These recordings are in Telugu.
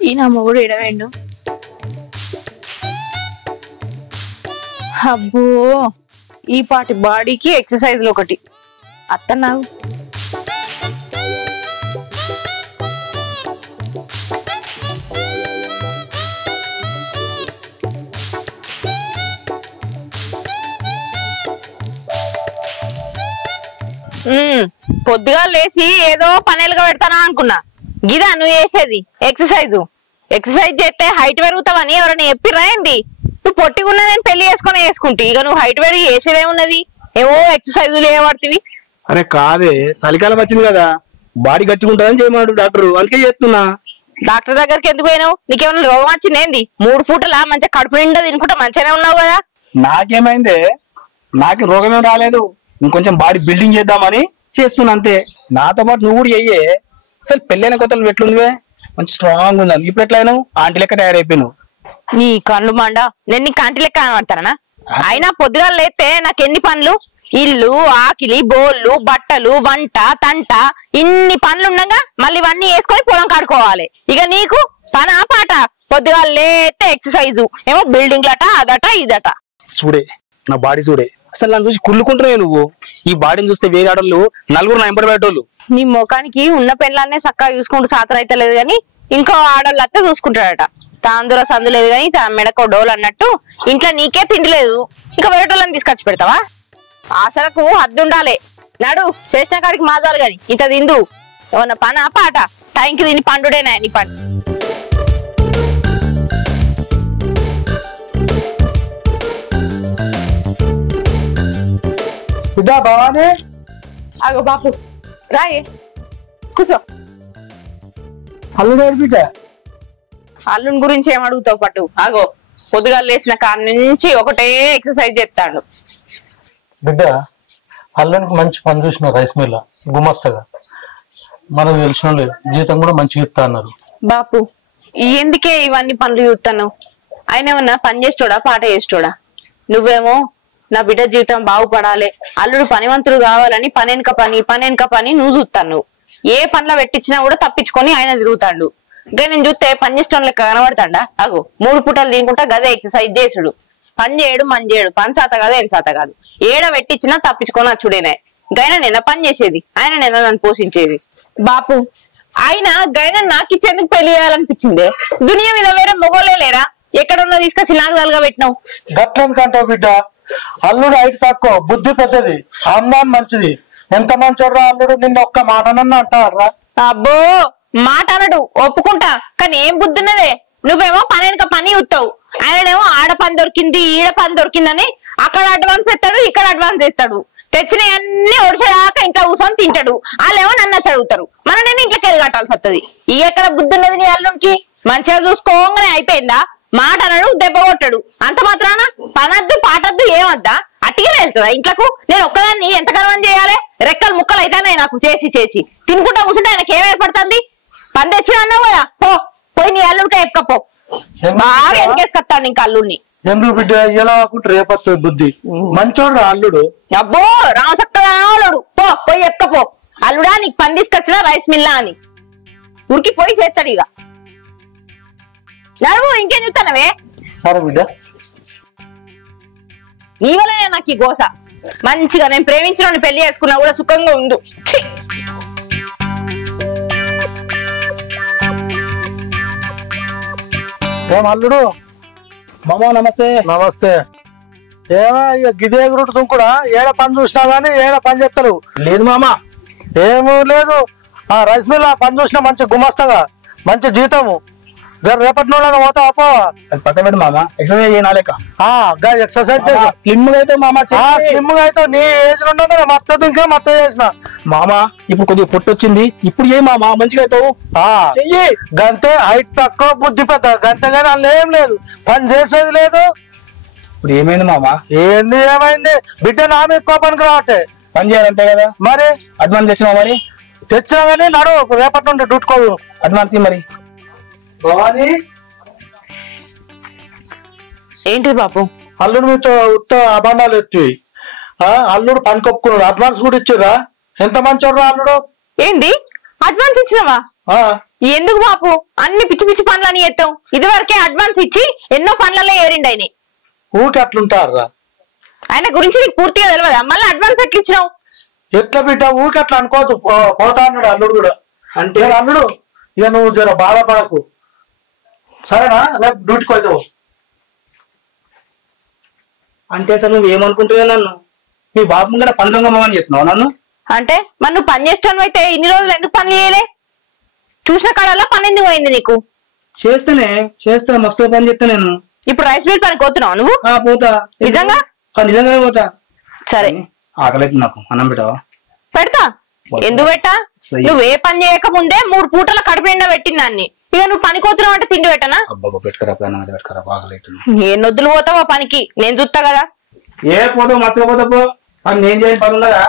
ఈ నా మొగుడు ఎడవేండు. అబ్బో ఈ పాటి బాడీకి ఎక్సర్సైజ్లు ఒకటి అత్తన్నావు. పొద్దుగా లేచి ఏదో పనేలుగా పెడతానా అనుకున్నా. గిదా నువ్వు చేసేది ఎక్సర్సైజ్ చేస్తే హైట్ పెరుగుతావని ఎవరైనా చెప్పిరా ఏంది? నువ్వు పొట్టిగా ఉన్నా నేను పెళ్లి చేసుకుంటే ఇక నువ్వు హైట్ పెరిగి చేసేదేమున్నది? ఏవో ఎక్సర్సైజులు చేయబడుతుంది. అరే కాదే, చలికాలం వచ్చింది కదా, బాడీ గట్టిగా ఉంటుందని చేయమన్నాడు డాక్టర్, అందుకే చేస్తున్నా. డాక్టర్ దగ్గరికి ఎందుకు పోయినావు? నీకేమైనా రోగం వచ్చింది ఏంది? 3 పూటలా మంచిగా కడుపు నిండా తినుకుంటా మంచిగానే ఉన్నావు కదా. నాకేమైందే? నాకు రోగమేం రాలేదు, ఇంకొంచెం బాడీ బిల్డింగ్ చేద్దామని చేస్తున్నా అంతే. నాతో పాటు నువ్వు కూడా చెయ్యే. అసలు పెళ్ళైన కొత్తలు ఎట్లుందివే? మంచి స్ట్రాంగ్ ఉంది. ఇప్పుడు ఎట్లా అయినావు? ఆంటీ లెక్క తయారైపోయినావు. నీ కళ్ళు మండ, నేను నీ కంటి లెక్క కనబడతానా? అయినా పొద్దుగా లేస్తే నాకు ఎన్ని పనులు, ఇల్లు ఆకిలి బోళ్ళు బట్టలు వంట తంట ఇన్ని పనులు ఉండగా మళ్ళీ ఇవన్నీ వేసుకొని పొలం కాడుకోవాలి. ఇక నీకు పనా పాట? పొద్దుగా లేస్తే ఎక్సర్సైజు ఏమో బిల్డింగ్ లట అదట ఇదట. చూడే నా బాడీ చూడే, అసలు నన్ను చూసి కుళ్ళుకుంటున్నావు నువ్వు. ఈ బాడీని చూస్తే వేరే ఆడోళ్ళు నలుగురు నా ఎంబడి పెట్టోళ్ళు. నీ ముఖానికి ఉన్న పెళ్ళాన్నే చక్కగా చూసుకుంటూ సాతర అయితే లేదు గాని ఇంకో ఆడోళ్ళు అత్తే చూసుకుంటాడట. తాందుర సందు లేదు గాని మెడకో డోలు అన్నట్టు ఇంట్లో నీకే తిండి లేదు, ఇంకా వేరేటోళ్ళని తీసుకొచ్చి పెడతావా? ఆశలకు హద్దు ఉండాలి. నాడు చేసిన కాడికి మాదాలు గాని ఇంత తిందు. ఏమన్నా పనా పాట? టైంకి తిని పండుడేనా నీ పండు? బిడ్డా భవానీ, అగో బాపు రాయే కూర్చో. అల్లుడు బిడ్డ, అల్లుని గురించి ఏం అడుగుతావు పట్టు? అగో పొద్దుగా లేచిన కాడ నుంచి ఒకటే ఎక్సర్సైజ్ చేస్తాడు. బిడ్డ అల్లునికి మంచి పని చూసిన రైస్ మిల్ గుమస్తగా, మనకు తెలిసిన జీతం కూడా మంచిగా ఇస్తా అన్నారు. బాపు ఎందుకే ఇవన్నీ పనులు చూస్తాను? ఆయన ఏమన్నా పని చేస్తోడా పాట చేస్తోడా? నువ్వేమో నా బిడ్డ జీవితం బాగుపడాలి, అల్లుడు పనివంతుడు కావాలని పనెనక పని నువ్వు చూస్తాను. ఏ పనిలో పెట్టించినా కూడా తప్పించుకొని ఆయన తిరుగుతాడు. ఇంకా నేను చూస్తే పని చేసిన లెక్క కనబడతాడా? అగో 3 పూటలు తినుకుంటా గదే ఎక్సర్సైజ్ చేసుడు. పని చేయడు పని సాత కాదు ఏం సాత కాదు. ఏడ పెట్టించినా తప్పించుకొని వచ్చుడేనే. గైన నిన్న పని చేసేది, ఆయన నిన్న నన్ను పోషించేది. బాపు ఆయన గైన నాకు ఇచ్చేందుకు పెళ్లి చేయాలనిపించిందే. దునియా మీద వేరే మొగోలే లేరా? ఎక్కడున్నా తీసుకొచ్చి నాకు తలగా పెట్టినావు. గట్లనుకంటావు బిడ్డ, అల్లుడు హైట్ తక్కువ, బుద్ధి పెద్దది, అమ్మాన్ మంచిది. ఎంత మంచోడ్రా అల్లుడు, నిన్న ఒక్క మాటనన్నా అంటారా? అబ్బో మాట అనడు ఒప్పుకుంటా, కానీ ఏం బుద్ధున్నదే? నువ్వేమో పని పని ఉత్తావు, ఆయననేమో ఆడ పని దొరికింది ఈడ పని దొరికిందని అక్కడ అడ్వాన్స్ ఇస్తాడు ఇక్కడ అడ్వాన్స్ ఇస్తాడు. తెచ్చిన అన్ని ఒడిసేదాకా ఇంట్లో కూర్చొని తింటాడు. వాళ్ళేమో నన్ను చదువుతారు, మన నేను ఇంట్లోకి వెళ్ళి కట్టాల్సి వస్తుంది. ఈ ఎక్కడ బుద్ధి ఉన్నది నీ అల్లుడికి? మంచిగా చూసుకోగానే అయిపోయిందా? మాట అనడు దెబ్బ కొట్టాడు, అంత మాత్రాన పనద్దు పాటద్దు ఏమద్దా? అట్టిగానే వెళ్తుందా ఇంట్లకు? నేను ఒక్కదాన్ని ఎంత గర్వం చేయాలి? రెక్కలు ముక్కలు అయితేనే నాకు చేసి తినుకుంటా కూర్చుంటే ఆయనకి ఏం ఏర్పడుతుంది? పని తెచ్చిన అన్నావు కదా, పోయి నీ అల్లుడికే ఎక్కపో. బాగా ఎన్కేసుకొస్తాడు ఇంకా అల్లుడిని. ఎందుకు బిడ్డ ఎలా రేపొస్తుంది బుద్ధి? మంచోడు అల్లుడు. అబ్బో రామసక్కగా అల్లుడు, పోయి ఎక్కపో. అల్లుడా నీకు పని తీసుకొచ్చినా రైస్ మిల్లా అని ఉరికి పోయి చేస్తాడు. ఇక నడువు, ఇంకేం చూస్తానవే? సరే బిడ్డ, నీ వల్లనే నాకు ఈ గోస. మంచిగా నేను ప్రేమించిన పెళ్లి చేసుకున్నా కూడా సుఖంగా ఉండు. ఏం అల్లుడు? మామా నమస్తే. నమస్తే. ఏమో ఇక గిదే గురుడు దుంకుడా, ఏడ పని చూసినా గానీ ఏడ పని చెప్తారు. లేదు మామా, ఏమూ లేదు. ఆ రైస్ మిల్ పని చూసినా మంచి గుమస్తగా, మంచి జీతము. రేపటి నుండి పోతావా? పోవా? అది పక్క పెట్టు మామా, ఎక్సర్సైజ్ చేయనాలేక. ఎక్సర్సైజ్ స్లిమ్ గా అయితే మామా, స్లిమ్ గా అయితే నీ ఏజ్ ఉండదు మొత్తం ఇంకే మొత్తం చేసిన మామా. ఇప్పుడు కొద్దిగా పొట్టు వచ్చింది, ఇప్పుడు ఏ మామా మంచిగా అవుతావు. గంతే, హైట్ తక్కువ బుద్ధి పెద్ద గంతే, కానీ అందులో ఏం లేదు, పని చేసేది లేదు. ఇప్పుడు ఏమైంది మామా? ఏంది ఏమైంది బిడ్డ? నా మీద కోపానికి రావట్టే. పని చేయాలంటే కదా మరి. అడ్వాన్స్ తెచ్చినా? మరి తెచ్చినా కానీ నడు, రేపటి నుండి డ్యూట్కోదు అడ్వాన్స్. మరి భవానీ, ఏంటి బాపు? అల్లుడు మీద ఉత్త అభాండాలు ఎత్తి అల్లుడు పని కొప్పుకున్నాడు, అడ్వాన్స్ కూడా ఇచ్చిరా. ఎంత మంచోడు అల్లుడు. ఏంటి అడ్వాన్స్ ఇచ్చినావా? ఎందుకు బాపు అన్ని పిచ్చి పిచ్చి పనులని చేస్తాం? ఇది వరకే అడ్వాన్స్ ఇచ్చి ఎన్నో పనులలో ఏరిండి ఆయన. ఊకి అట్లుంటారా? ఆయన గురించి నీకు పూర్తిగా తెలియదా? మళ్ళీ అడ్వాన్స్ ఎట్లా ఇచ్చినావు? ఎట్లా బిడ్డ ఊకి అట్లా అనుకోవద్దు. పోతా అన్నాడు అల్లుడు కూడా. అంటే అల్లుడు ఇక నువ్వు జర బాధపడకు సరేనా? రేపు డ్యూటీకి వెళ్తావు. అంటే అసలు నువ్వు ఏమనుకుంటున్నావు నన్ను? మీ బాబు ముందర పందొంగమని చెప్తున్నావు నన్ను? అంటే మరి నువ్వు పని చేస్తాను అయితే ఇన్ని రోజులు ఎందుకు పని చేయలే? చూసిన కాడల్లా పని ఎందుకు పోయింది నీకు? చేస్తా మస్తు పని చేస్తా నేను. ఇప్పుడు రైస్ మిల్ పనికి పోతున్నావు నువ్వు? పోతా. నిజంగా? నిజంగానే పోతా. సరే ఆకలేదు నాకు, అన్నం పెట్టావా? పెడతా. ఎందుకు పెట్టా? నువ్వు ఏ పని చేయక ముందే 3 పూటల కడుపు నిండా పెట్టింది దాన్ని. ఇక నువ్వు పని కోతున్నావు అంటే తిండి పెట్టనా? అబ్బాబా పెట్టుకరా ఆకలేదు. ఏ నొద్దులు పోతావా పనికి? నేను చూస్తా కదా. ఏ పోతావు మస్తు పోతా పో. అని నేను చేయని పని ఉండదా?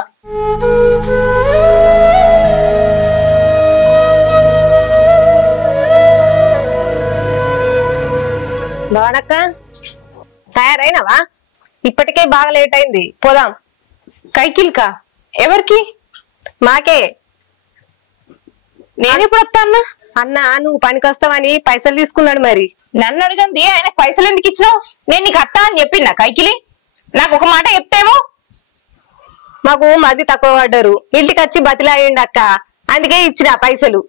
బావనక్క తయారైనవా? ఇప్పటికే బాగా లేట్ అయింది, పోదాం. కైకిల్కా? ఎవరికి? మాకే. నేనెప్పుడు వస్తా అన్నా? అన్న నువ్వు పనికి వస్తావని పైసలు తీసుకున్నాడు. మరి నన్ను అడిగింది ఆయన పైసలు ఎందుకు ఇచ్చినావు? నేను నీకు అత్తా అని చెప్పిందా కైకిలి? నాకు ఒక మాట చెప్తేమో. మాకు మది తక్కువ పడ్డారు, ఇంటికి వచ్చి బతిలాయిండు అక్క, అందుకే ఇచ్చిన పైసలు.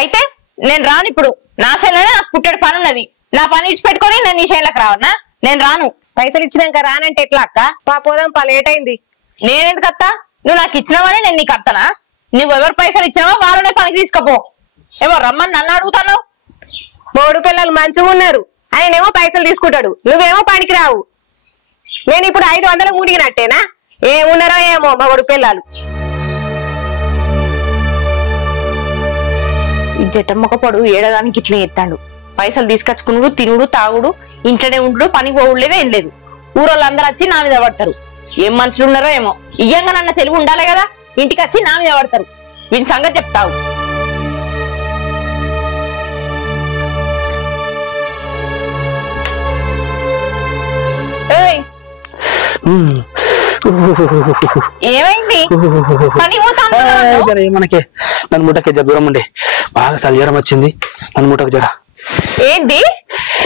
అయితే నేను రాను. ఇప్పుడు నా శైలనే నాకు పుట్టడి పని ఉన్నది. నా పని ఇచ్చి పెట్టుకొని నేను నీ శైలకు రావన్నా? నేను రాను. పైసలు ఇచ్చినాక రానంటే ఎట్లా అక్క? పోదాం లేట్ అయింది. నేనెందుకు అత్తా? నువ్వు నాకు ఇచ్చినావని నేను నీకు అత్తనా? నువ్వెవరు పైసలు ఇచ్చినావో వాళ్ళనే పనికి తీసుకపో. ఏమో రమ్మని నన్ను అడుగుతాను. 3 పిల్లలు మంచిగా ఉన్నారు, ఆయనేమో పైసలు తీసుకుంటాడు, నువ్వేమో పనికి రావు. నేను ఇప్పుడు 500 మూడిగినట్టేనా? ఏమున్నారో ఏమో 3 పిల్లలు. ఈ జటమ్మక పడు ఏడదానికి ఇట్లా ఎత్తాడు. పైసలు తీసుకొచ్చుకున్నాడు, తినుడు తాగుడు, ఇంట్లోనే ఉండు, పనికి పోవుడులేదు, ఏం లేదు. ఊరోళ్ళందరూ వచ్చి నా మీద పడతారు. ఏం మనుషులు ఉన్నారో ఏమో. ఇయ్యంగా నన్న తెలివి ఉండాలి కదా, ఇంటికి వచ్చి నా మీద పడతారు. వీని సంగతి చెప్తావు. ఏమైంది? పని పోతాను. మనకి నన్ను ముట్టకి దూరం ఉండే బాగా సల్జరం వచ్చింది. నన్ను ముట్టకు జర. ఏంటి?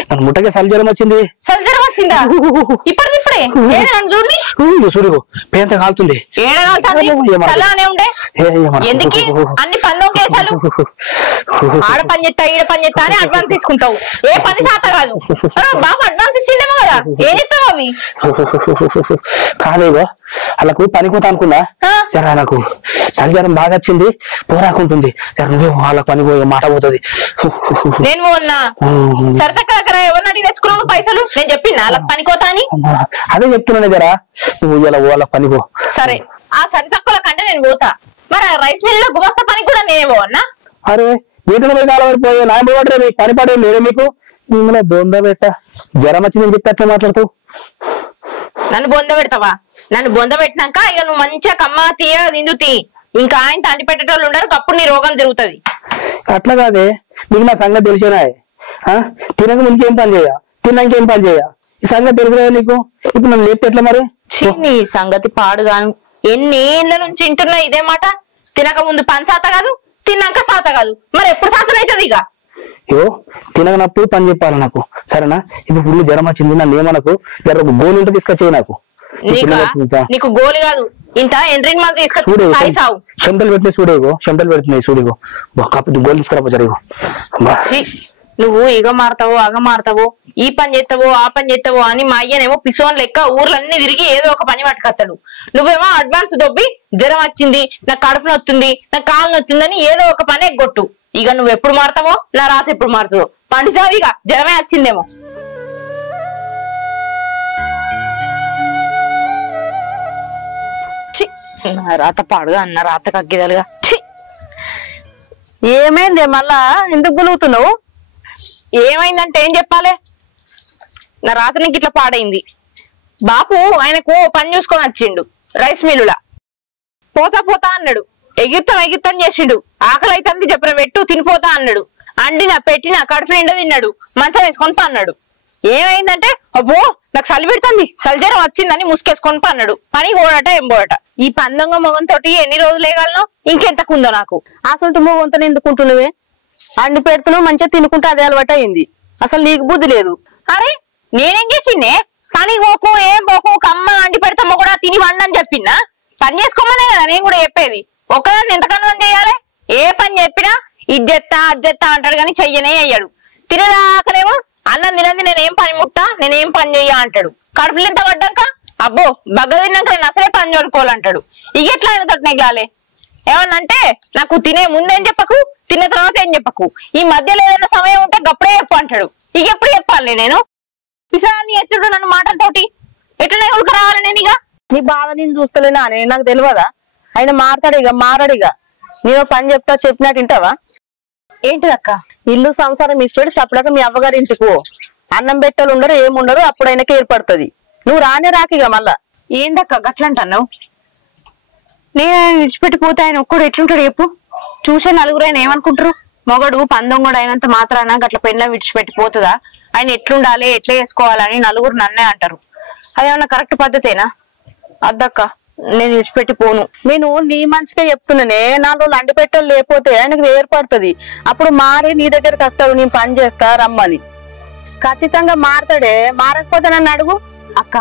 నన్ను ముట్టకి సల్జరం వచ్చింది. సల్జరం వచ్చిందా? ఇప్పుడే చూడండి. సూర్యకు పేంత కాలుతుంది. ఏడగానే ఉండే ఎందుకు అన్ని పనులు కేసాలు? ఆడ పని చేస్తా ఈడ పని చేస్తా అని అడ్వాన్స్ తీసుకుంటావు. ఏ పని శాత కాదు. బాబు అడ్వాన్స్ ఇచ్చిండేమో కదా, ఏం చెప్తావు అవి? కాదేగో వాళ్ళకు పనిపోతా అనుకున్నా. జరా నాకు సల్జరం బాగా వచ్చింది, పోరాకుంటుంది. నువ్వే వాళ్ళ పని పోయే మాట పోతుంది. నేను మొన్న సరదా దగ్గర ఎవరిని అడిగి తెచ్చుకున్నాను పైసలు? నేను చెప్పిన వాళ్ళకి పనికోతా అని. అదే చెప్తున్నాను జరా, నువ్వు ఇలా వాళ్ళ పనిపో. సరే ఆ సరి తక్కువ కంటే నేను పోతా. మరి రైస్ మిల్ లో గుమస్తా పని కూడా నేనే పోవన్నా? అరే వీటిలో పోయి కాలబడిపోయే నాయపడే మీకు పని పడే మీరే. మీకు మిమ్మల్ని బొంద పెట్ట జ్వరం వచ్చిందని చెప్పి అట్లా మాట్లాడుతూ నన్ను బొంద పెడతావా? నన్ను బొంద పెట్టినాక ఇక నువ్వు మంచిగా కమ్మ తీయ నిందుతి. ఇంకా ఆయన తండ్రి పెట్టేటోళ్ళు ఉండరు, అప్పుడు నీ రోగం తిరుగుతుంది. అట్లా కాదే, మీకు నా సంగతి తెలిసేనా? తినక ముందుకేం పని చేయ, తిన్నాకేం పని చేయ, ఈ సంగతి తెలుసు కదా నీకు. ఇప్పుడు నన్ను లేపితే ఎట్లా మరి? నీ సంగతి పాడుగాను. ఎన్ని ఏళ్ళ నుంచి వింటున్నా ఇదే మాట. తినక ముందు పని సాత కాదు, తిన్నాక సాత కాదు, మరి ఎప్పుడు సాతన అవుతుంది? ఇక తిననప్పుడు పని చెప్పాలి నాకు, సరేనా? ఇప్పుడు ఫుల్ జ్వరం వచ్చింది, నన్ను ఏమనకు. జర ఒక గోలు ఉంటే తీసుకొచ్చేయి నాకు. నీకు గోలి కాదు, ఇంత ఎండ్రిన్ మంది తీసుకొచ్చి చెమటలు పెట్టిన చూడేగో, చెమటలు పెడుతున్నాయి చూడేగో. గోలు తీసుకురాపో జరిగో. నువ్వు ఇగ మారుతావో అగ మారుతావో, ఈ పని చేస్తావో ఆ పని చేస్తావో అని మా అయ్యనేమో పిసోన్ లెక్క ఊర్లన్నీ తిరిగి ఏదో ఒక పని పట్టుకొస్తాడు. నువ్వేమో అడ్వాన్స్ దొబ్బి జ్వరం వచ్చింది, నాకు కడుపు నొత్తుంది, నాకు కాలు నొత్తుందని ఏదో ఒక పని ఎగ్గొట్టు. ఇక నువ్వు ఎప్పుడు మారుతావో నా రాత ఎప్పుడు మారుతుందో పండిచావు. ఇక జ్వరమే వచ్చిందేమో. నా రాత పాడుగా అన్న రాత కగ్గిదలుగా. ఏమైంది మళ్ళా? ఎందుకు గులుగుతున్నావు? ఏమైందంటే ఏం చెప్పాలి? నా రాత్రి నీకు ఇట్లా పాడైంది. బాపు ఆయనకు పని చూసుకొని వచ్చిండు రైస్ మిల్లులా. పోతా పోతా అన్నాడు, ఎగిర్తం చేసిండు. ఆకలి అయితే చెప్పిన పెట్టు తినిపోతా అన్నాడు. అండిన పెట్టిన కడుపు నిండా తిన్నాడు, మంచం వేసుకొని పన్నాడు. ఏమైందంటే అబ్బో నాకు చలి పెడుతుంది, సల్జరం వచ్చిందని ముసుకేసుకొని పన్నాడు. పని పోడట ఏం పోడట. ఈ పందొంగ మొగంతో ఎన్ని రోజులు వేయగలను? ఇంకెంతకుందో నాకు. అసలు మొగంతో ఎందుకుంటున్నావే? అండి పెడుతున్నావు మంచిగా తినుకుంటే అదే అలవాటు అయింది. అసలు నీకు బుద్ధి లేదు. అరే నేనేం చేసిందే? పని పోకు ఏం పోకు కమ్మ అండి పెడతామో కూడా తిని వండని చెప్పినా పని చేసుకోమనే కదా నేను కూడా చెప్పేది. ఒకదాన్ని ఎంతకన్నా పని చేయాలి? ఏ పని చెప్పినా ఇజ్జెత్తా అజ్జెత్తా అంటాడు కానీ చెయ్యనే అయ్యాడు. తినేదాకనేమో అన్నం తినంది నేనేం పని ముట్టా నేనేం పని చెయ్యా అంటాడు. కడుపులు ఎంత పడ్డాక అబ్బో బగ్గ తిన్నాక నేను అసలే పని చూడుకోవాలంటాడు. ఇక ఎట్లా ఆయన తోటి నెగ్గాలి? ఏమన్నంటే నాకు తినే ముందేం చెప్పకు తిన్న తర్వాత ఏం చెప్పకు, ఈ మధ్యలో ఏదైనా సమయం ఉంటే గప్పుడే చెప్పు అంటాడు. ఇక ఎప్పుడు చెప్పాలి నేను? పిసాన్ని ఎత్తుడు నన్ను మాటలతోటి ఎట్లనే ఉడక రావాలి నేను? ఇక నీ బాధ నేను చూస్తలేనా అని నాకు తెలియదా? ఆయన మారతాడు ఇక మారడిగా. నేను పని చెప్తా చెప్పినట్టు వింటావా? ఏంటిదక్క? ఇల్లు సంసారం ఇష్టపడి సపడాక మీ అవ్వగారి ఇంటికి అన్నం పెట్టాలు ఉండరు ఏముండరు అప్పుడు ఆయనకి ఏర్పడుతుంది. నువ్వు రానే రాకిగా మళ్ళా. ఏందక్క గట్లంటున్నావు? నేను ఆయన విడిచిపెట్టి పోతే ఆయన ఒక్కడు ఎట్లుంటాడు చెప్పు? చూసే నలుగురు ఆయన ఏమనుకుంటారు? మొగడు పందొంగడు అయినంత మాత్రాన గట్ల పెండ్లం విడిచిపెట్టి పోతుందా? ఆయన ఎట్లుండాలి ఎట్లా చేసుకోవాలని నలుగురు నన్నే అంటారు. అదేమన్నా కరెక్ట్ పద్ధతేనా? అద్దక్క నేను విడిచిపెట్టి పోను. నేను నీ మంచిగా చెప్తున్నానే. 4 రోజులు అండి పెట్టాలు లేకపోతే ఆయనకు ఏర్పడుతుంది. అప్పుడు మారి నీ దగ్గరికి వస్తాడు, నేను పని చేస్తా రమ్మని. ఖచ్చితంగా మారతాడే. మారకపోతే నన్ను అడుగు. అక్క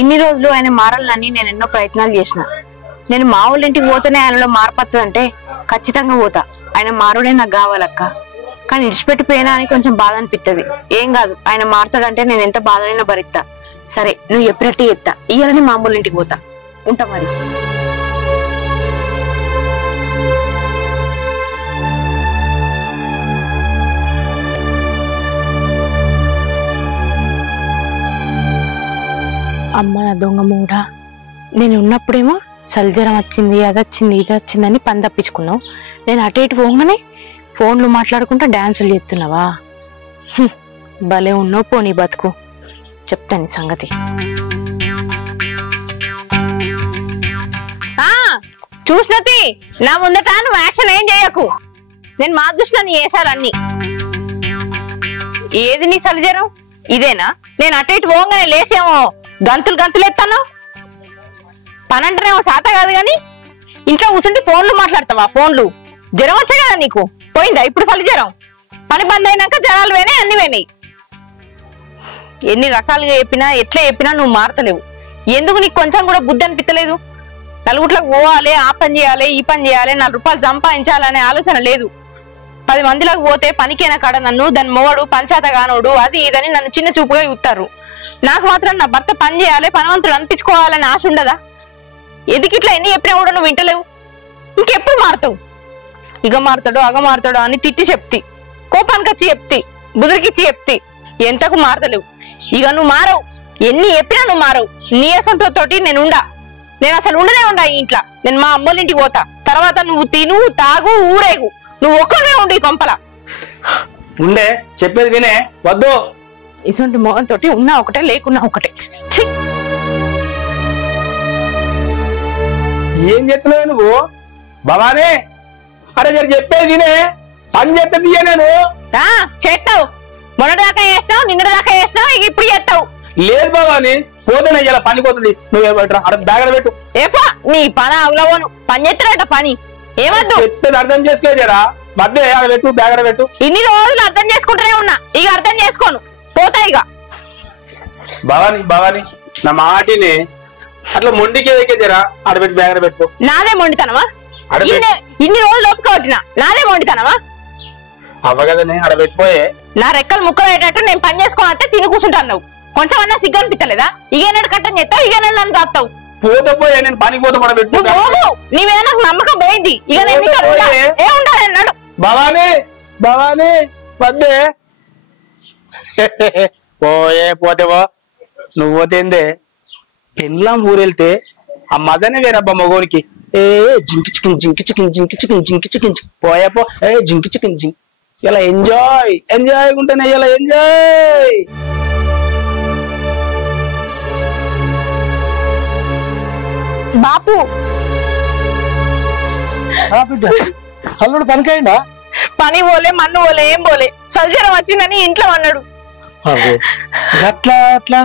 ఇన్ని రోజులు ఆయన మారాలని నేను ఎన్నో ప్రయత్నాలు చేసిన. నేను మా ఊళ్ళ ఇంటికి పోతేనే ఆయనలో మార్పత్తుందంటే ఖచ్చితంగా పోతా. ఆయన మారుడే నాకు కావాలక్క. కానీ విడిచిపెట్టిపోయినా అని కొంచెం బాధ అనిపిస్తుంది. ఏం కాదు ఆయన మారుతాడంటే నేను ఎంత బాధనైనా భరిస్తా. సరే నువ్వు చెప్పినట్టు చెప్తా. ఇయ్యాలని మా అమ్మోళ్ళ ఇంటికి పోతా. ఉంటా మరి. అమ్మ నా దొంగ మూడా, నేను ఉన్నప్పుడేమో సల్జరం వచ్చింది అది వచ్చింది ఇది వచ్చిందని పని తప్పించుకున్నావు. నేను అటు ఇటు పోగానే ఫోన్లు మాట్లాడుకుంటా డాన్సులు చేస్తున్నావా? భలే ఉన్నావు పోనీ బతుకు. చెప్తాను సంగతి. చూసినది నా ముందట నువ్వు యాక్షన్ ఏం చేయకు. నేను మా చూసిన నీ వేషాలన్నీ. ఏది నీ సలిజరం? ఇదేనా? నేను అటు ఇటు పోగానే లేసేమో గంతులు ఎత్తాను. పని అంటేనేమో శాత కాదు గాని ఇంట్లో కూర్చుంటే ఫోన్లు మాట్లాడతావా? ఫోన్లు జ్వరం వచ్చాయి కదా నీకు, పోయిందా ఇప్పుడు సలిజరం? పని బంద్ అయినాక జ్వరాలు పోయినాయి, అన్ని పోయినాయి. ఎన్ని రకాలుగా చెప్పినా ఎట్లా చెప్పినా నువ్వు మారతలేవు. ఎందుకు నీకు కొంచెం కూడా బుద్ధి అనిపించలేదు? నలుగుట్లకు పోవాలి, ఆ పని చేయాలి ఈ పని చేయాలి, 4 రూపాయలు సంపాదించాలనే ఆలోచన లేదు. 10 మందిలకు పోతే పనికైనా కాడ నన్ను దాని మొగడు పంచాత గానోడు అది ఇదని నన్ను చిన్న చూపుగా చూస్తారు. నాకు మాత్రం నా భర్త పని చేయాలి పనివంతుడు అనిపించుకోవాలని ఆశ ఉండదా? ఎదికిట్లా ఎన్ని చెప్పినా కూడా నువ్వు వింటలేవు. ఇంకెప్పుడు మారుతావు? ఇగ మారుతాడు అగ మారుతాడు అని తిట్టి చెప్తి, కోపానికి వచ్చి చెప్తి, బుదిరికిచ్చి చెప్తి, ఎంతకు మారతలేవు. ఇక నువ్వు మారవు. ఎన్ని చెప్పినా నువ్వు మారవు. నీ అసంతోటి నేను అసలు ఉండా ఈ ఇంట్లో. నేను మా అమ్మోళ్ళ ఇంటికి పోతా. తర్వాత నువ్వు తిను తాగు ఊరేగు. నువ్వు ఒక్కనే ఉండు ఈ కొంపల. ఉండే చెప్పేది వినే వద్దు. ఇటువంటి మొహంతో ఉన్నా ఒకటే లేకున్నా ఒకటే. ఏం చెప్తున్నావు నువ్వు భవానీ? అరే జర చెప్పేది వినే. పని చేస్తే తీయ నేను. చేస్తావు. మొన్నటిదాకా చేస్తావు, నిన్నటిదాకా చేస్తావు, ఇక ఇప్పుడు చేస్తావు. లేదు భవానీ, పోతేనే ఇలా పని పోతుంది. నువ్వు అక్కడ బ్యాగ్ పెట్టు. ఏపా నీ పని అవలవను. పని చేస్తాడట పని. ఏమద్దు చెప్పేది అర్థం చేసుకోరా. మధ్య అక్కడ పెట్టు, బ్యాగ్ పెట్టు. ఇన్ని రోజులు అర్థం చేసుకుంటూనే ఉన్నా, ఇక అర్థం చేసుకోను. పోతా ఇక. భవానీ నా మాటిని అట్లా మొండికి జరా ఆడబెట్టి బ్యాగ్ పెట్టు. నాదే మొండితనమా? ఇన్ని రోజులు ఒప్పుకోవట్టినా నాదే మొండితనమా? అవ్వగదనే ఆడబెట్టిపోయే. నా రెక్కలు ముక్కలు అయ్యేటట్టు నేను పని చేసుకొని వస్తే తిని కూర్చుంటాను. కొంచెం అన్నా సిగ్గు అనిపించలేదా? ఇగేనాడు కట్టం చేస్తావు, ఇగేనాడు నన్ను కాస్తావు. పోతే పోయే, నేను పనికి పోతే పడబెట్టు. నీవే నాకు నమ్మకం పోయింది. ఇక నేను ఏ ఉండాలి అన్నాడు. భవానీ వద్దే. పోతే నువ్వు పోతేందే. పెళ్ళాం ఊరెళ్తే ఆ మజనే వేరబ్బా మగోనికి. జింకి చికెన్ పోయా పో. జింకి చికెన్ ఇలా ఎంజాయ్ ఉంటేనే ఇలా ఎంజాయ్. బాపు బిడ్డ అల్లుడు పనికైందా? పని పోలే మన్ను పోలే ఏం పోలే. సల్జరం వచ్చిందని ఇంట్లో అన్నాడు. అట్లా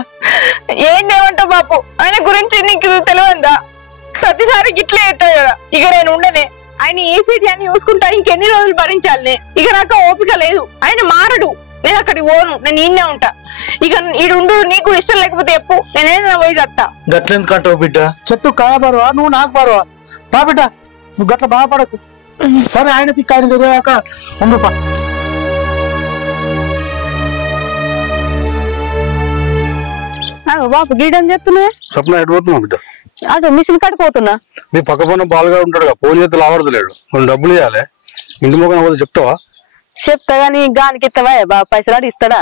ఏందేమంటావు బాపు? ఆయన గురించి నీకు తెలియదా? ప్రతిసారి గిట్లే ఎత్తావు కదా. ఇక నేను ఉండనే. ఆయన ఏ సిటీ అని చూసుకుంటా ఇంకెన్ని రోజులు భరించాలి. ఇక నాకు ఓపిక లేదు. ఆయన మారడు. నేను అక్కడికి పోను. నేను ఈయనే ఉంటా. ఇక ఈడుండు. నీకు ఇష్టం లేకపోతే చెప్పు, నేనేనా పోయి చెప్తా. గట్లెందుకంటావు బిడ్డ? చెట్టు కాయ పరవా, నువ్వు నాకు పరవా. బా బిడ్డ, నువ్వు గట్ల బాధపడకు. సరే ఆయన తిక్క ఆయన తిరిగాక ఉండు. బాబు గీడని చెప్తున్నా. సప్న ఎటు పోతున్నావు బిడ్డ? అటు మిషన్ కట్టుకోతున్నా. నీ పక్క పైన బాలుగా ఉంటాడు, ఫోన్ చేస్తే లావడతలేడు. మనం డబ్బులు ఇవ్వాలి. ఇంటి మొక్కన పోతే చెప్తావా? చెప్తా గానీ గానికి ఇస్తావా బాబు? పైసలు ఆడు ఇస్తాడా?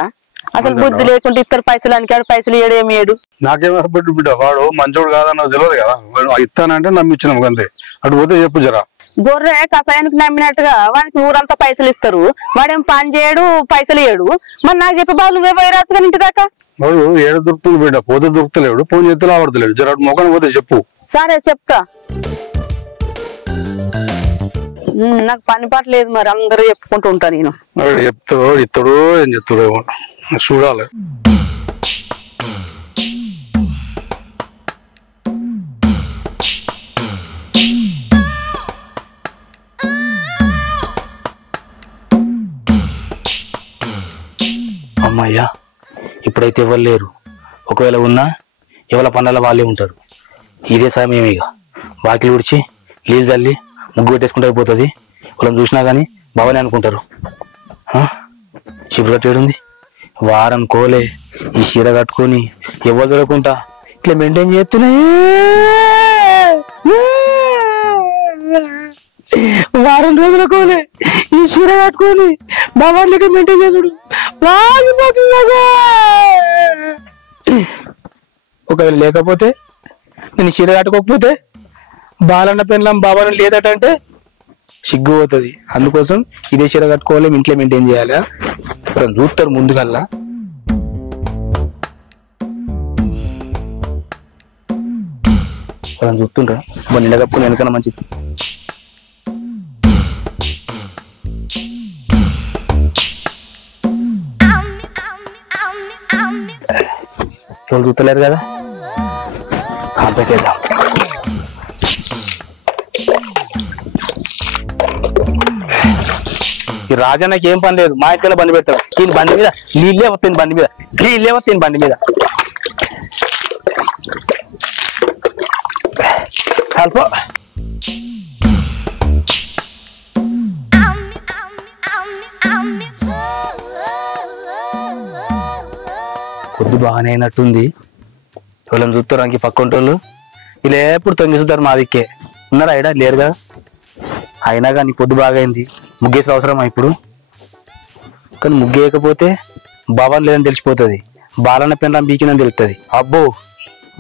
అసలు బుద్ధి లేకుంటే ఇస్తారు పైసలు అని. ఆడు పైసలు ఏడేమి ఏడు. నాకేం అర్పట్టు బిడ్డ, వాడు మంచోడు కాదన్న తెలియదు కదా. ఇస్తానంటే నమ్మిచ్చినాం అంతే. అటు పోతే చెప్పు జరా. గొర్రె కషాయానికి నమ్మినట్టుగా వానికి ఊరంతా పైసలు ఇస్తారు. వాడేం పని చేయడు, పైసలు ఇయ్యడు. మరి నాకు చెప్పి బాబు నువ్వే పోయిరాచుగా ఇంటి దాకా. వాడు ఏడ దొరుకుతుంది బిడ్డ, పోతే దొరుకుతలేడు, ఫోన్ చేస్తే లావడతలేడు. జర అటు మొక్కన పోతే చెప్పు. సరే చెప్తా. నాకు పని పాట లేదు, మరి అందరూ చెప్పుకుంటూ ఉంటా నేను. చెప్తాడు ఇస్తాడు, ఏం చెప్తాడు ఏమో చూడాలి. అమ్మయ్యా, ఇప్పుడైతే ఎవరు లేరు. ఒకవేళ ఉన్నా ఎవరి పనుల వాళ్ళే ఉంటారు. ఇదే సమయం. ఇక వాకిలి ఉడిచి నీళ్ళు చల్లి ముగ్గు పెట్టేసుకుంటే అయిపోతుంది. వాళ్ళని చూసినా కానీ బాగానే అనుకుంటారు. చిపురు కట్టేడుంది. వారం కోలే ఈ చీర కట్టుకొని ఎవరు దొరకుంటా ఇట్లా మెయింటైన్ చేస్తున్నాయి. వారం రోజుల కోలే ఈ చీర కట్టుకొని బాగా మెయింటైన్ చేసుడు. ఒకవేళ లేకపోతే నేను చీర కట్టుకోకపోతే బాలన్న పెళ్ళం బాబాను లేదటంటే సిగ్గు పోతుంది. అందుకోసం ఇదే చీర కట్టుకోవాలి, ఇంట్లో మెయింటైన్ చేయాలి. చూస్తారు ముందుకల్లా. వాళ్ళని చూస్తుంటా నిండా కప్పుకుని వెనకన్నా మంచిది. వాళ్ళు చూస్తలేరు కదా, పెట్టేద్దాం. ఈ రాజన్నకి ఏం పని లేదు. మా ఇంట్లో బండి పెడతాడు. దీని బండి మీద నీళ్ళే వస్తుంది, బండి మీద నీళ్ళే వస్తుంది, బండి మీద కల్ప. కొద్ది బాగానే అయినట్టుంది. వాళ్ళని చూస్తారానికి పక్కంటోళ్ళు ఇలా ఎప్పుడు తొంగిస్తారు. మా దిక్కే ఉన్నారా? అయినా లేరు కదా. అయినా కానీ పొద్దు బాగైంది. ముగ్గేసే అవసరమా ఇప్పుడు? కానీ ముగ్గేయకపోతే భవన్ లేదని తెలిసిపోతుంది. బాలన్న పెండ్లం బీకిందని తెలుస్తుంది. అబ్బో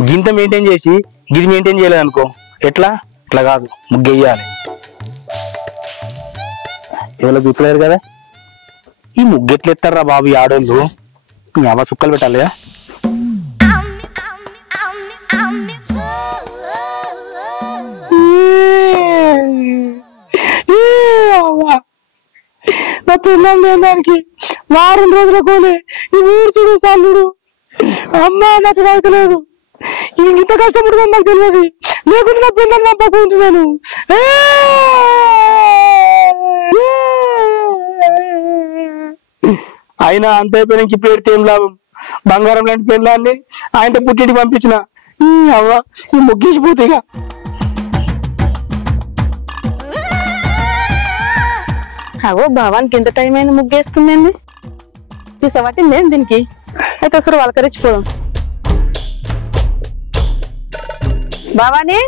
గింత మెయింటైన్ చేసి గిది మెయింటైన్ చేయలేదు అనుకో, ఎట్లా? ఇట్లా కాదు, ముగ్గేయాలి. ఎవరో చూస్తలేరు కదా. ఈ ముగ్గెట్లు ఎత్తారా బాబు ఈ ఆడోళ్ళు? అవ సుక్కలు పెట్టాలిగా. నా పిల్లలు లేదానికి వారం రోజుల కోలే ఈ ఊడ్చుడు చల్లుడు. అమ్మ నచ్చలేదు. ఇంత కష్టపడుతుంది నాకు తెలియదు. లేకుంటే నా పిల్లలు నమ్మకుంటున్నాను. అయినా అంత అయిపోయినాక ఇప్పుడు ఏడితే ఏం లాభం? బంగారం లాంటి పిల్లల్ని ఆయనతో పుట్టింటికి పంపించిన అవ్వ ఈ ముగ్గేసిపోతే ఇక. అవో భావానికి ఎంత టైం అయింది ముగ్గేస్తుందండి. తీసవట్టింది ఏం దీనికి? అయితే అసలు వలకరించిపోదాం. భావాని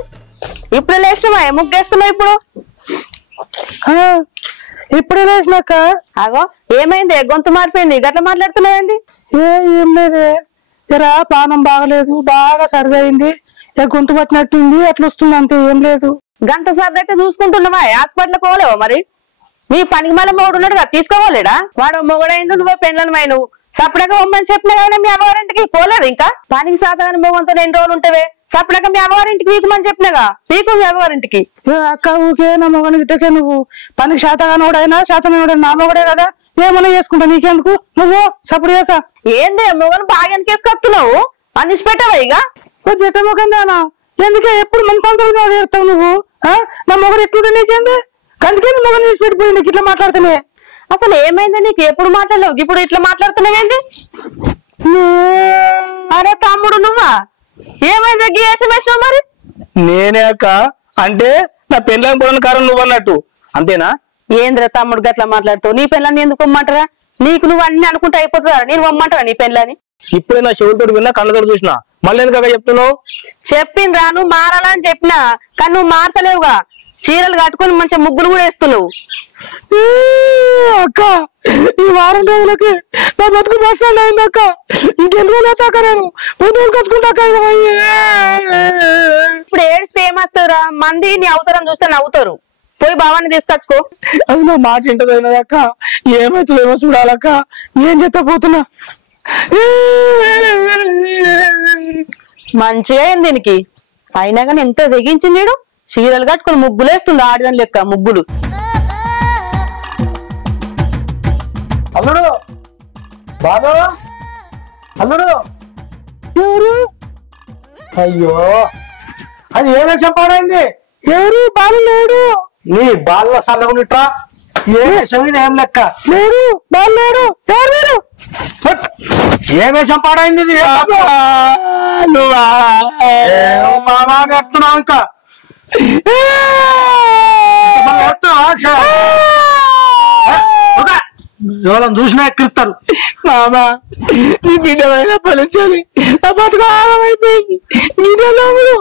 ఇప్పుడు లేచినవా? ముగ్గేస్తున్నావు ఇప్పుడు? ఇప్పుడే లేచినాక. అగో ఏమైంది? గొంతు మారిపోయింది, గట్ల మాట్లాడుతున్నాయండి? ఏం లేదే, జరా పానం బాగలేదు, బాగా సరిదైంది, గొంతు పట్టినట్టుంది, అట్లా వస్తుంది అంతే, ఏం లేదు. గంట సర్దైతే చూసుకుంటున్నావా? హాస్పిటల్ పోలేవా? మరి మీ పనికి మళ్ళీ మొగుడు ఉన్నాడు కదా, తీసుకోవాలేడా? వాడు మొగుడైంది, నువ్వు పెళ్ళనమైను. సపడగా పొమ్మని చెప్పినా కానీ మీ అమ్మగారింటికి పోలేదు. ఇంకా పనికి సాధగాని మొగంతో 2 రోజులు ఉంటవే. సపడగా మీ అమ్మగారింటికి వీకమని చెప్పినాగా, వీకు మీ అమ్మగారింటికి. అక్క ఊకే నా మొగని ఇట్టకే, నువ్వు పనికి శాతగానోడైనా శాతమైనోడైనా నా మొగడే కదా, ఏమన్నా చేసుకుంటా, నీకెందుకు? నువ్వు సపడేక ఏందే మొగను బాగా వెనకేసుకొస్తున్నావు? అనిసి పెట్టవా? ఇక జట్ట మొగందానా? ఎందుకే ఎప్పుడు మన సంతలు చేస్తావు నువ్వు? నా మొగడు ఎట్లుంటే నీకేంది? అందుకే మొగని తీసి పెట్టిపోయింది ఇట్లా మాట్లాడుతున్నాయి. అసలు ఏమైంది నీకు? ఎప్పుడు మాట్లాడలేవు, ఇప్పుడు ఇట్లా మాట్లాడుతున్నావేంది? అరే తమ్ముడు నువ్వా? ఏమైంది SMS లో మరి? నేనే అక్క, అంటే నా పెళ్ళని పోయిన కారణం నువ్వు అన్నట్టు అంతేనా? ఏంద్ర తమ్ముడు గట్లా మాట్లాడుతావు? నీ పెళ్ళని ఎందుకు వమ్మంటారా? నీకు నువ్వు అన్ని అనుకుంటే అయిపోతుందా? నేను వమ్మంటారా నీ పెళ్ళని? ఇప్పుడే నా చెవులతో విన్నా, కళ్ళతోటి చూసినా, మళ్ళీ ఎందుకు చెప్తున్నావు? చెప్పిండ్రా నువ్వు మారాలని చెప్పినా, కానీ నువ్వు మారతలేవుగా. చీరలు కట్టుకుని మంచిగా ముగ్గులు కూడా వేస్తున్నావు. అక్క ఈ వారం రోజులకి నా బతుకు బస్టాండ్ అయింది అక్క. ఇంకెన్ని రోజులు అవుతాక నేను పొద్దులు కచ్చుకుంటాక. ఇప్పుడు ఏడిస్తే ఏమవుతారా? మంది నీ అవతారం చూస్తే నవ్వుతారు. పోయి భావాన్ని తీసుకొచ్చుకో. అది నా మాట ఇంటదైనది అక్క. ఏమవుతుందేమో చూడాలక్క. ఏం చెత్తపోతున్నా. మంచిగా అయింది దీనికి. అయినా కానీ ఎంత తెగించింది నీడు. చీరలు కట్టుకుని ముగ్గులు వేస్తుంది ఆడదాని లెక్క ముగ్గులు. అల్లుడు బాగా అల్లుడు ఎవరు? అయ్యో అది ఏమే చెప్పాడైంది? ఎవరు? బాలు లేడు. నీ బాల్లో సల్లగునిట్రా. ఏ విషయం ఏం లెక్క లేడు. బాలు లేడు. ఎవరు లేరు? ఏమే చంపాడైంది ఇది? నువ్వా? మామా ఎత్తున్నావు ఇంకా ఎవరైనా చూసినా ఎక్కిస్తారు. మామా నీ బిడ్డమైనా ఫలించాలి. నా బతుకు ఆగమైపోయింది. నీళ్ళు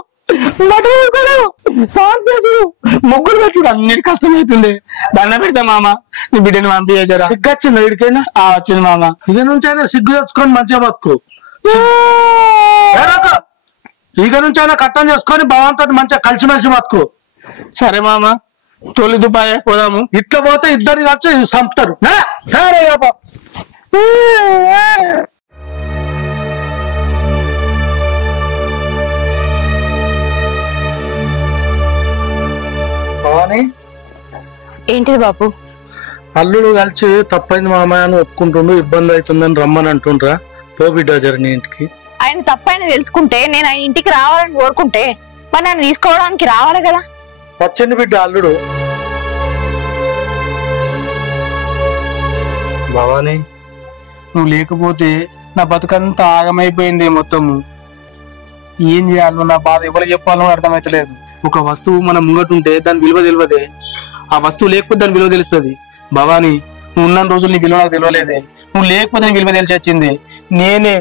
మటలు సాగు చేసుడు, ముగ్గురు పెట్టుడు అన్నిటి కష్టమవుతుంది. దండ పెడతా మామ, నీ బిడ్డని పంపించారా? సిగ్గొచ్చింది వీడికైనా? వచ్చింది మామ. ఇక నుంచైనా సిగ్గు తెచ్చుకొని మంచిగా బతుకు. ఇక నుంచైనా కట్టం చేసుకొని భగవంతో మంచిగా కలిసిమెలిసి బతుకు. సరే మామ, తొలి దుబాయ్ పోదాము. ఇట్లా పోతే ఇద్దరు వచ్చి చంపుతారు. భవాని ఏంటిది బాపు? అల్లుడు కలిసి తప్పైంది మామయ్య అని ఒప్పుకుంటుండు, ఇబ్బంది అవుతుందని రమ్మని అంటుండ్రా. పో బిడ్డ జరని ఇంటికి. ఆయన తప్పైన తెలుసుకుంటే నేను ఆయన ఇంటికి రావాలని కోరుకుంటే మరి నన్ను తీసుకోవడానికి రావాలి కదా. వచ్చింది బిడ్డ అల్లుడు. భవాని నువ్వు లేకపోతే నా బతుకంతా ఆగమైపోయింది మొత్తము. ఏం చేయాలో నా బాధ ఎవరు చెప్పాలో అర్థమైతలేదు. ఒక వస్తువు మన ముంగటుంటే దాని విలువ తెలియదే, ఆ వస్తువు లేకపోతే దాని విలువ తెలుస్తుంది. భవాని నువ్వు ఉన్న రోజులు నీ విలువ నాకు తెలియలేదే, నువ్వు లేకపోతే నీ విలువ తెలిసి వచ్చింది. నేనే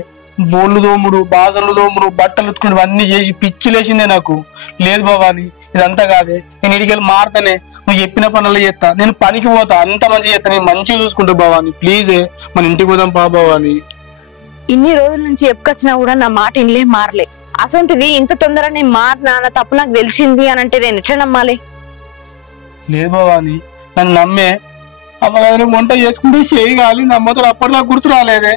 బోళ్ళు దోముడు, బాజలు దోముడు, బట్టలు ఉతుకుడు అన్ని చేసి పిచ్చి లేచిందే నాకు. లేదు భవాని ఇదంతా కాదే, నేను ఇడికెళ్ళి మారుతానే, నువ్వు చెప్పిన పనులు చేస్తా, నేను పనికి పోతా, అంత మంచిగా చేస్తా, నేను మంచిగా చూసుకుంటా భవాని. ప్లీజే మన ఇంటికి పోదాం పా భవాని. ఇన్ని రోజుల నుంచి ఎప్పుకొచ్చినా కూడా నా మాట ఇన్లే మారలే. అసొంటిది ఇంత తొందర నేను మారినా, నా తప్పు నాకు తెలిసింది అని అంటే నేను ఎట్లా నమ్మాలి? లేదు భవాని నన్ను నమ్మే. అమ్మగారు వంట చేసుకుంటే చేయి కాలి, నమ్మతో అప్పట్లో గుర్తు రాలేదే,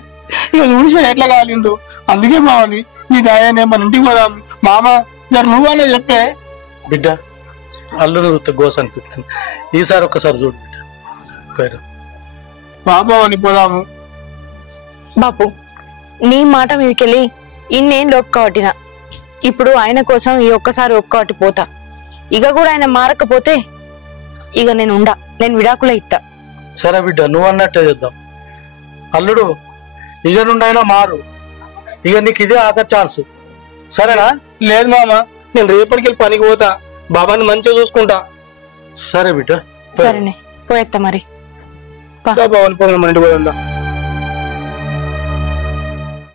ఇక చూసి ఎట్లా కాలిందో. అందుకే భవాని నీ దయనే మన ఇంటికి పోదాం. మామ జర నువ్వనే చెప్పే. బిడ్డ అల్లుడు గోస అనిపిస్తుంది. ఈసారి ఒక్కసారి చూడు బిడ్డ. పేరు భవాని పోదాము. బాపు నీ మాట మీదకెళ్ళి ఇన్నేళ్ళు ఒప్పుకోవటినా, ఇప్పుడు ఆయన కోసం ఈ ఒక్కసారి ఒప్పుకోవటి పోతా. ఇక కూడా ఆయన మారకపోతే ఇక నేను విడాకులే ఇట్టా. సరే బిడ్డ నువ్వు అన్నట్టే చేద్దాం. అల్లుడు ఇక నుండి అయినా మారు, ఇక నీకు ఇదే ఆఖరి ఛాన్స్. సరేనా? లేదు మామ, నేను రేపటికి వెళ్ళి పనికి పోతా, బాబాని మంచిగా చూసుకుంటా. సరే బిడ్డ. సరేనే పోయేత్తా మరి. భవాని పోదాం, మన ఇంటికి పోదా.